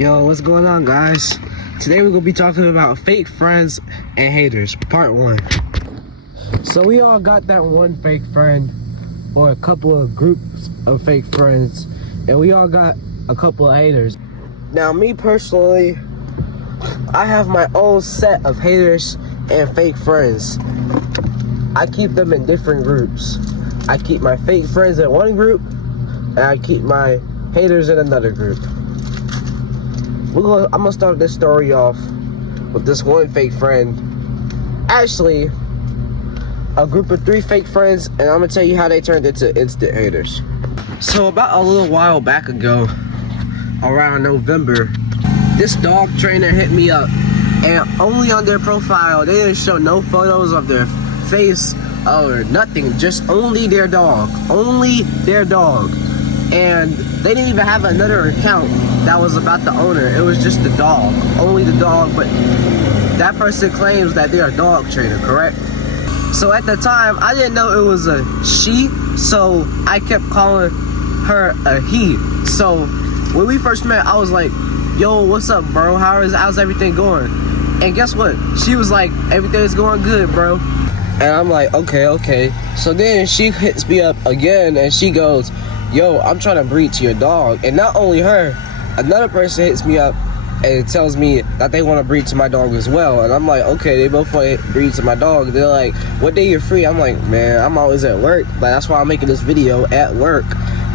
Yo, what's going on, guys? Today we're gonna be talking about fake friends and haters, part 1. So we all got that one fake friend or a couple of groups of fake friends, and we all got a couple of haters. Now, me personally, I have my own set of haters and fake friends. I keep them in different groups. I keep my fake friends in one group, and I keep my haters in another group. I'm gonna start this story off with this one fake friend. Actually, a group of 3 fake friends, and I'm gonna tell you how they turned into instant haters. So about a little while back ago, around November, this dog trainer hit me up, and only on their profile, they didn't show no photos of their face or nothing, just only their dog. And they didn't even have another account that was about the owner. It was just the dog, only the dog. But that person claims that they're a dog trainer, correct? So at the time, I didn't know it was a she, so I kept calling her a he. So when we first met, I was like, yo, what's up, bro? How's everything going? And guess what? She was like, everything's going good, bro. And I'm like, okay. So then she hits me up again, and she goes, yo, I'm trying to breed to your dog. And not only her, another person hits me up and tells me that they want to breed to my dog as well. And I'm like, okay, they both want to breed to my dog. They're like, what day you're free? I'm like, man, I'm always at work. But that's why I'm making this video at work.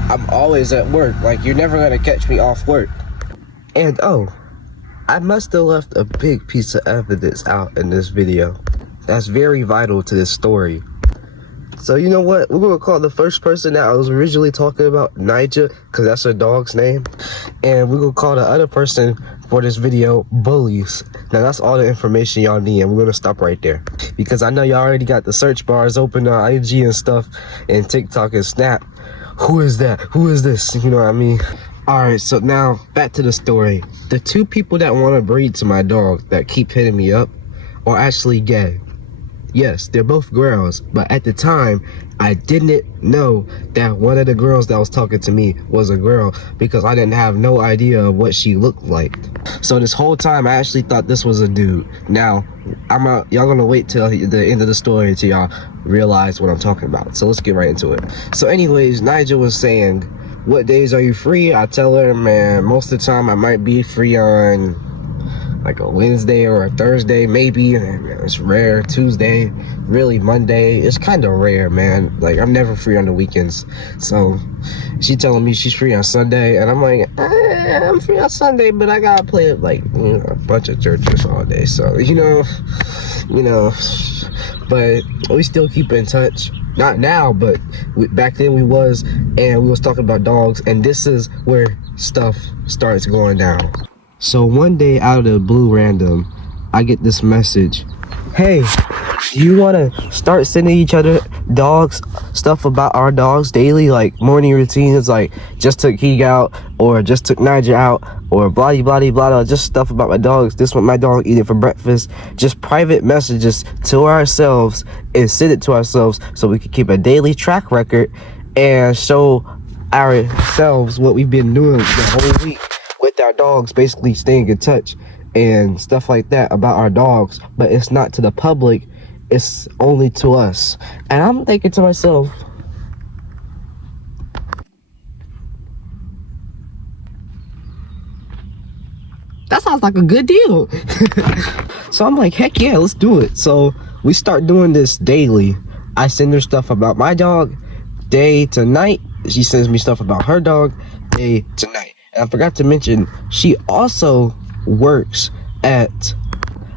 I'm always at work. Like, you're never going to catch me off work. And oh, I must have left a big piece of evidence out in this video that's very vital to this story. So you know what? We're gonna call the first person that I was originally talking about Nija, because that's her dog's name. And we're gonna call the other person for this video Bullies. Now that's all the information y'all need, and we're gonna stop right there. Because I know y'all already got the search bars open on IG and stuff, and TikTok and Snap. Who is that? Who is this? You know what I mean? Alright, so now back to the story. The 2 people that want to breed to my dog that keep hitting me up are actually gay. Yes, they're both girls, but at the time, I didn't know that one of the girls that was talking to me was a girl, because I didn't have no idea of what she looked like. So this whole time, I actually thought this was a dude. Now, y'all gonna wait till the end of the story until y'all realize what I'm talking about. So let's get right into it. So anyways, Nigel was saying, what days are you free? I tell her, man, most of the time I might be free on like a Wednesday or a Thursday, maybe. It's rare. Tuesday, really Monday. It's kind of rare, man. Like, I'm never free on the weekends. So she telling me she's free on Sunday, and I'm like, I'm free on Sunday, but I gotta play like, you know, a bunch of churches all day. So you know, but we still keep in touch. Not now, but back then we was, and we was talking about dogs, and this is where stuff starts going down. So one day, out of the blue random, I get this message. Hey, do you want to start sending each other dogs stuff about our dogs daily, like morning routines, like just took Keeg out, or just took Nigel out, or blah blah blah, just stuff about my dogs. This what my dog eating for breakfast. Just private messages to ourselves and send it to ourselves so we can keep a daily track record and show ourselves what we've been doing the whole week with our dogs, basically staying in touch and stuff like that about our dogs. But it's not to the public, it's only to us. And I'm thinking to myself, that sounds like a good deal. So I'm like, heck yeah, let's do it. So we start doing this daily. I send her stuff about my dog day to night. She sends me stuff about her dog day to night. And I forgot to mention, she also works at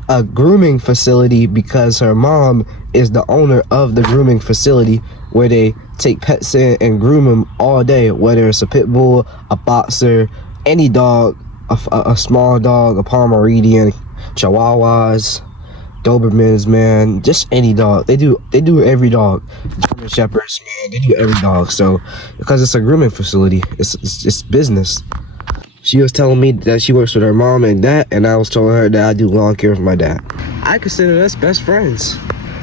a grooming facility, because her mom is the owner of the grooming facility where they take pets in and groom them all day, whether it's a pit bull, a boxer, any dog, a small dog, a Pomeranian, Chihuahuas, Dobermans, man, just any dog. They do every dog. German Shepherds, man, they do every dog. So because it's a grooming facility, it's business. She was telling me that she works with her mom and dad, and I was telling her that I do lawn care for my dad. I consider us best friends.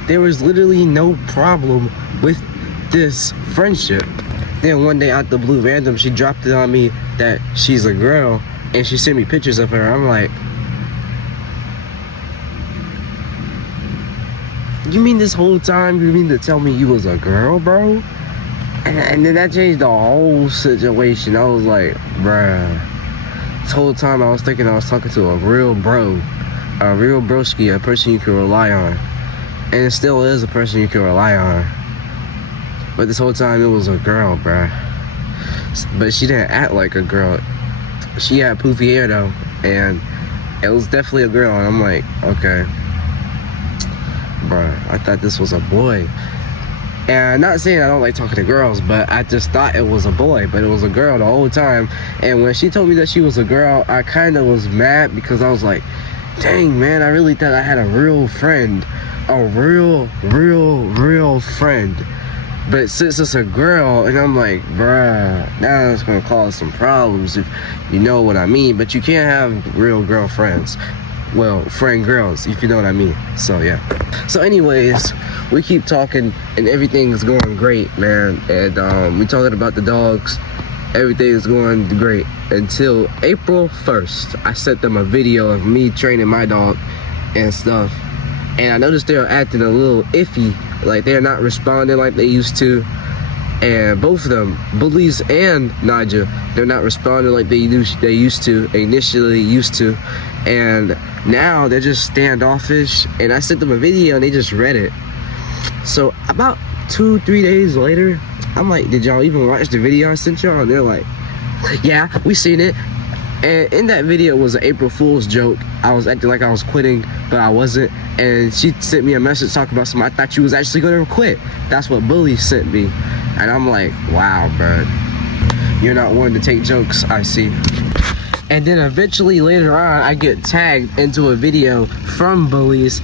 There was literally no problem with this friendship. Then one day out the blue random, she dropped it on me that she's a girl, and she sent me pictures of her. I'm like, you mean this whole time you mean to tell me you was a girl, bro? And then that changed the whole situation. I was like, bruh. This whole time I was thinking I was talking to a real bro, a real broski, a person you can rely on. And it still is a person you can rely on. But this whole time it was a girl, bruh. But she didn't act like a girl. She had poofy hair though, and it was definitely a girl. And I'm like, okay, bruh, I thought this was a boy. And I'm not saying I don't like talking to girls, but I just thought it was a boy, but it was a girl the whole time. And when she told me that she was a girl, I kind of was mad because I was like, dang, man, I really thought I had a real friend. A real friend. But since it's a girl, and I'm like, bruh, now it's gonna cause some problems, if you know what I mean. But you can't have real girlfriends. Well, friend girls, if you know what I mean. So yeah. So anyways, we keep talking and everything is going great, man. And we talking about the dogs. Everything is going great until April 1st. I sent them a video of me training my dog and stuff. And I noticed they're acting a little iffy, like they're not responding like they used to. And both of them, Bullies and Naija, they're not responding like they used to, initially used to. And now they're just standoffish. And I sent them a video and they just read it. So about 2-3 days later, I'm like, did y'all even watch the video I sent y'all? And they're like, yeah, we seen it. And in that video was an April Fool's joke. I was acting like I was quitting, but I wasn't. And she sent me a message talking about something. I thought you was actually gonna quit. That's what Bully sent me. And I'm like, wow, bro. You're not one to take jokes, I see. And then eventually later on, I get tagged into a video from Bullies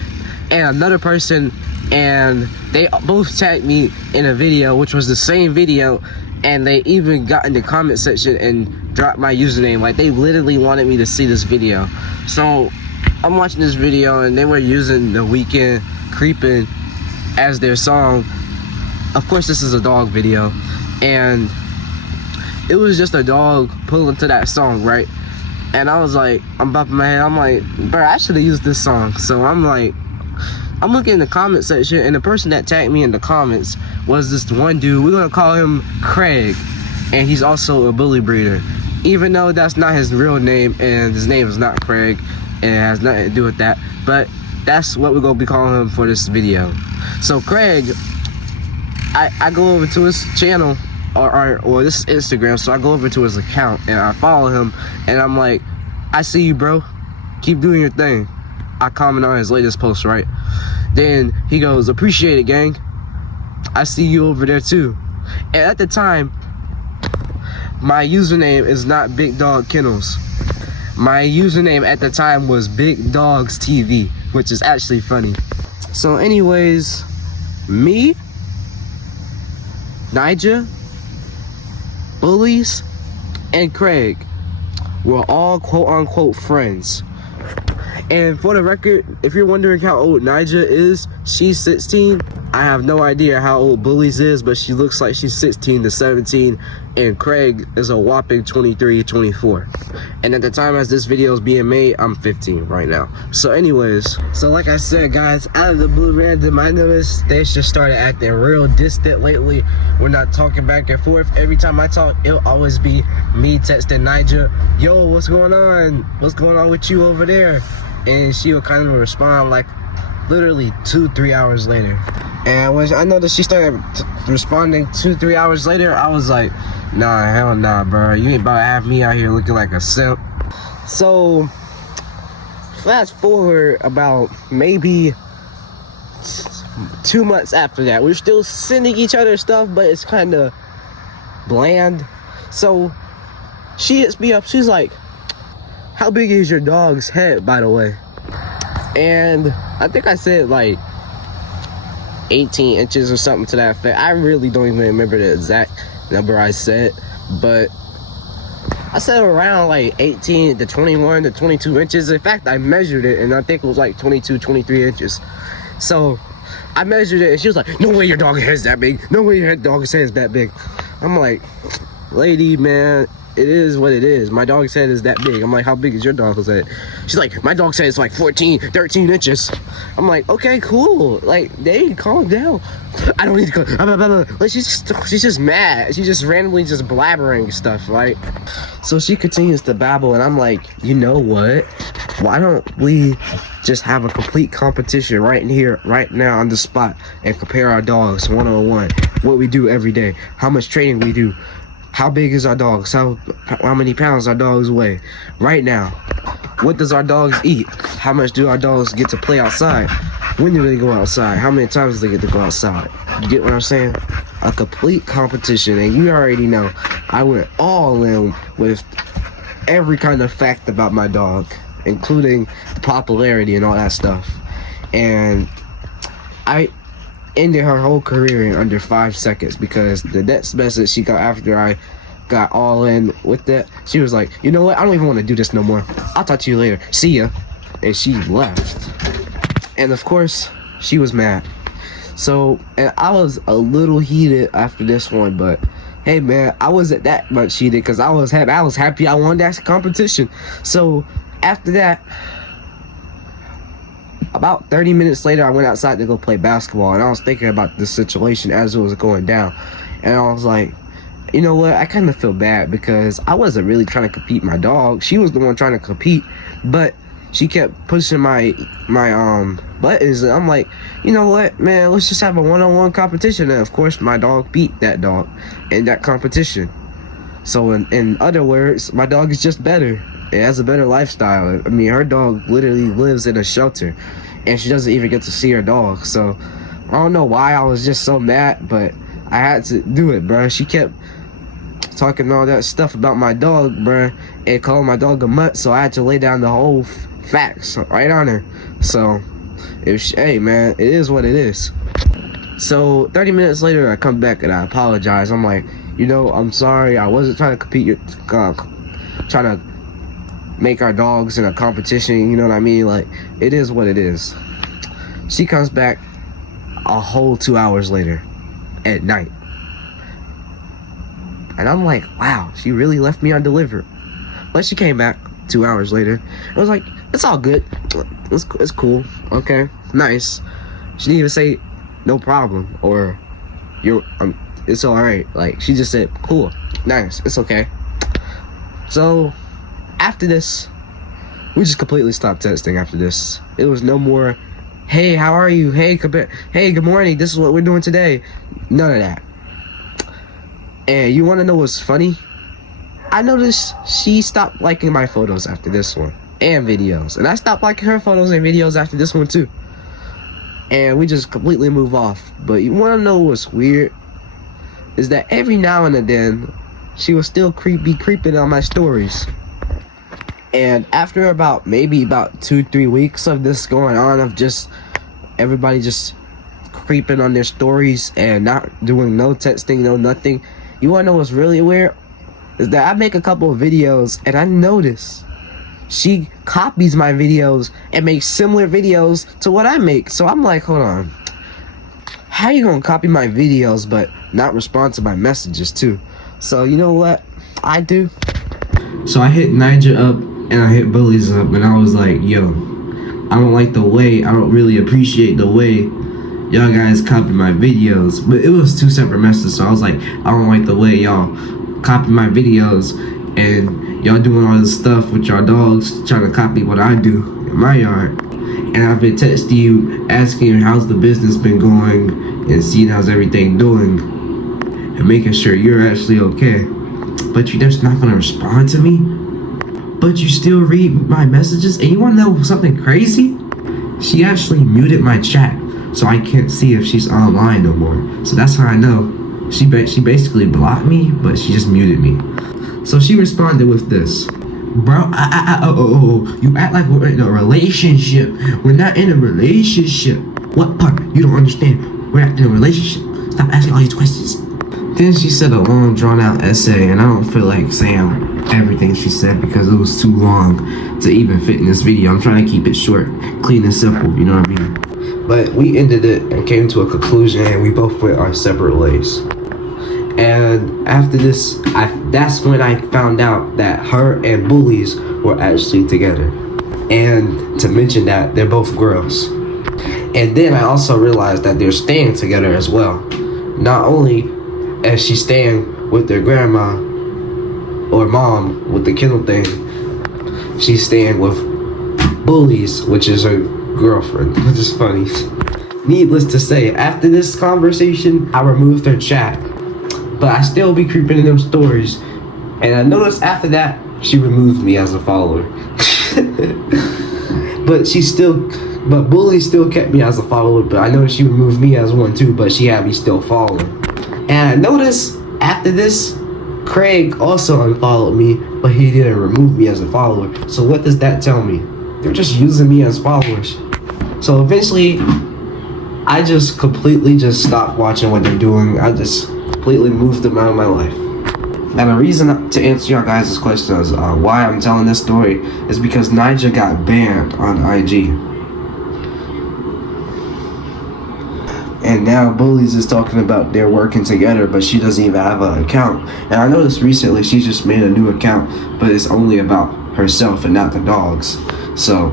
and another person, and they both tagged me in a video, which was the same video. And they even got in the comment section and dropped my username. Like, they literally wanted me to see this video. So I'm watching this video and they were using The Weeknd Creepin' as their song. Of course, this is a dog video, and it was just a dog pulling to that song, right? And I was like, I'm bopping my head. I'm like, bro, I should have used this song. So I'm like, I'm looking in the comment section, and the person that tagged me in the comments was this one dude. We're gonna call him Craig, and he's also a bully breeder, even though that's not his real name, and his name is not Craig, and it has nothing to do with that. But that's what we're gonna be calling him for this video. So Craig, I go over to his channel, or this is Instagram, so I go over to his account and I follow him, and I'm like, I see you, bro. Keep doing your thing. I comment on his latest post, right? Then he goes, appreciate it, gang. I see you over there too. And at the time, my username is not Big Dog Kennels. My username at the time was Big Dogs TV, which is actually funny. So anyways, me, Naija, Bullies, and Craig were all quote-unquote friends. And for the record, if you're wondering how old Naija is, she's 16. I have no idea how old Bullies is, but she looks like she's 16 to 17, and Craig is a whopping 23, 24. And at the time as this video is being made, I'm 15 right now. So anyways, so like I said, guys, out of the blue random, I noticed they just started acting real distant lately. We're not talking back and forth. Every time I talk, it'll always be me texting Naija, yo, what's going on? What's going on with you over there? And she would kind of respond like literally 2-3 hours later. And when I noticed she started responding 2-3 hours later, I was like, nah, hell nah, bro. You ain't about to have me out here looking like a simp. So fast forward about maybe 2 months after that, we're still sending each other stuff, but it's kind of bland. So she hits me up. She's like, how big is your dog's head, by the way? And I think I said like 18 inches or something to that effect. I really don't even remember the exact number I said, but I said around like 18 to 21 to 22 inches. In fact, I measured it, and I think it was like 22, 23 inches. So I measured it, and she was like, no way your dog head's that big. No way your dog's head's that big. I'm like, lady, man, it is what it is. My dog's head is that big. I'm like, how big is your dog's head? She's like, my dog's head is like 14, 13 inches. I'm like, okay, cool. Like, Dave, calm down. I don't need to go. Like, she's just mad. She's just randomly just blabbering stuff, right? So she continues to babble, and I'm like, you know what? Why don't we just have a complete competition right in here, right now on the spot, and compare our dogs one-on-one? What we do every day, how much training we do, how big is our dogs, how many pounds our dogs weigh right now, what does our dogs eat, how much do our dogs get to play outside, when do they go outside, how many times do they get to go outside? You get what I'm saying? A complete competition. And you already know I went all in with every kind of fact about my dog, including the popularity and all that stuff. And I ended her whole career in under 5 seconds, because the next message she got after I got all in with that, she was like, you know what, I don't even want to do this no more, I'll talk to you later, see ya. And she left. And of course she was mad. So, and I was a little heated after this one, but hey man, I wasn't that much heated because I was happy I won that competition. So after that, about 30 minutes later, I went outside to go play basketball, and I was thinking about this situation as it was going down, and I was like, you know what, I kind of feel bad because I wasn't really trying to compete my dog. She was the one trying to compete, but she kept pushing my buttons, and I'm like, you know what, man, let's just have a one-on-one competition. And of course my dog beat that dog in that competition. So in other words, my dog is just better. It has a better lifestyle. I mean, her dog literally lives in a shelter, and she doesn't even get to see her dog. So I don't know why I was just so mad, but I had to do it, bro. She kept talking all that stuff about my dog, bro, and calling my dog a mutt, so I had to lay down the whole facts right on her. So hey man, it is what it is. So 30 minutes later, I come back and I apologize. I'm like, you know, I'm sorry, I wasn't trying to compete, trying to make our dogs in a competition, you know what I mean? Like, it is what it is. She comes back a whole 2 hours later at night, and I'm like, wow, she really left me undelivered. But she came back 2 hours later. I was like, it's all good, it's cool, okay, nice. She didn't even say no problem or it's all right. Like, she just said cool, nice, it's okay. So after this, we just completely stopped texting. After this, it was no more, hey, how are you, hey, good morning, this is what we're doing today. None of that. And you want to know what's funny? I noticed she stopped liking my photos after this one and videos, and I stopped liking her photos and videos after this one too. And we just completely move off. But you want to know what's weird? Is that every now and then she will still be creeping on my stories. And after maybe about 2-3 weeks of this going on, of just everybody just creeping on their stories and not doing no texting, no nothing, you wanna know what's really weird? Is that I make a couple of videos, and I notice she copies my videos and makes similar videos to what I make. So I'm like, hold on, how you gonna copy my videos but not respond to my messages too? So you know what I do? So I hit Niger up and I hit Bullies up, and I was like, yo, I don't like the way, I don't really appreciate the way y'all guys copy my videos. But it was 2 separate messages, so I was like, I don't like the way y'all copy my videos, and y'all doing all this stuff with your dogs, trying to copy what I do in my yard. And I've been texting you, asking you how's the business been going, and seeing how's everything doing, and making sure you're actually okay. But you're just not gonna respond to me? But you still read my messages? And you wanna know something crazy? She actually muted my chat, so I can't see if she's online no more. So that's how I know. She basically blocked me, but she just muted me. So she responded with this. Bro, you act like we're in a relationship. We're not in a relationship. What part? You don't understand. We're not in a relationship. Stop asking all these questions. Then she said a long drawn out essay, and I don't feel like saying everything she said because it was too long to even fit in this video. I'm trying to keep it short, clean and simple, you know what I mean? But we ended it and came to a conclusion, and we both went our separate ways. And after this, that's when I found out that her and Bullies were actually together. And to mention that, they're both girls. And then I also realized that they're staying together as well. Not only is she staying with their grandma or mom with the kennel thing, she's staying with Bullies, which is her girlfriend, which is funny. Needless to say, after this conversation, I removed her chat. But I still be creeping in them stories. And I noticed after that, she removed me as a follower. But Bully still kept me as a follower, but I noticed she removed me as one too, but she had me still following. And I noticed after this, Craig also unfollowed me, but he didn't remove me as a follower. So what does that tell me? They're just using me as followers. So eventually, I just completely just stopped watching what they're doing. I just completely moved them out of my life. And the reason to answer your guys' question is why I'm telling this story is because Nyjah got banned on IG. And now Bullies is talking about they're working together, but she doesn't even have an account. And I noticed recently she just made a new account, but it's only about herself and not the dogs. So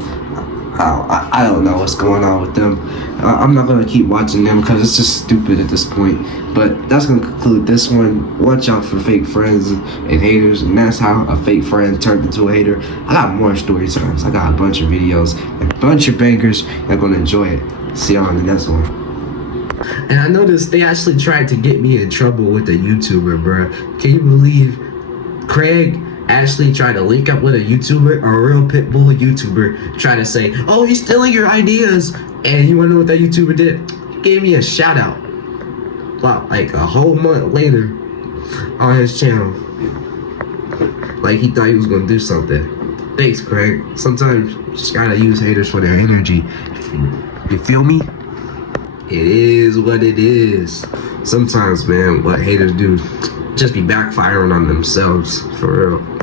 I don't know what's going on with them. I'm not going to keep watching them because it's just stupid at this point. But that's going to conclude this one. Watch out for fake friends and haters. And that's how a fake friend turned into a hater. I got more story times. I got a bunch of videos and a bunch of bangers. You're going to enjoy it. See y'all in the next one. And I noticed they actually tried to get me in trouble with a YouTuber, bro. Can you believe Craig actually tried to link up with a YouTuber, a real pit bull YouTuber, try to say, oh, he's stealing your ideas. And you wanna know what that YouTuber did? He gave me a shout out. About like a whole month later on his channel. Like he thought he was gonna do something. Thanks, Craig. Sometimes you just gotta use haters for their energy. You feel me? It is what it is. Sometimes, man, what haters do just be backfiring on themselves, for real.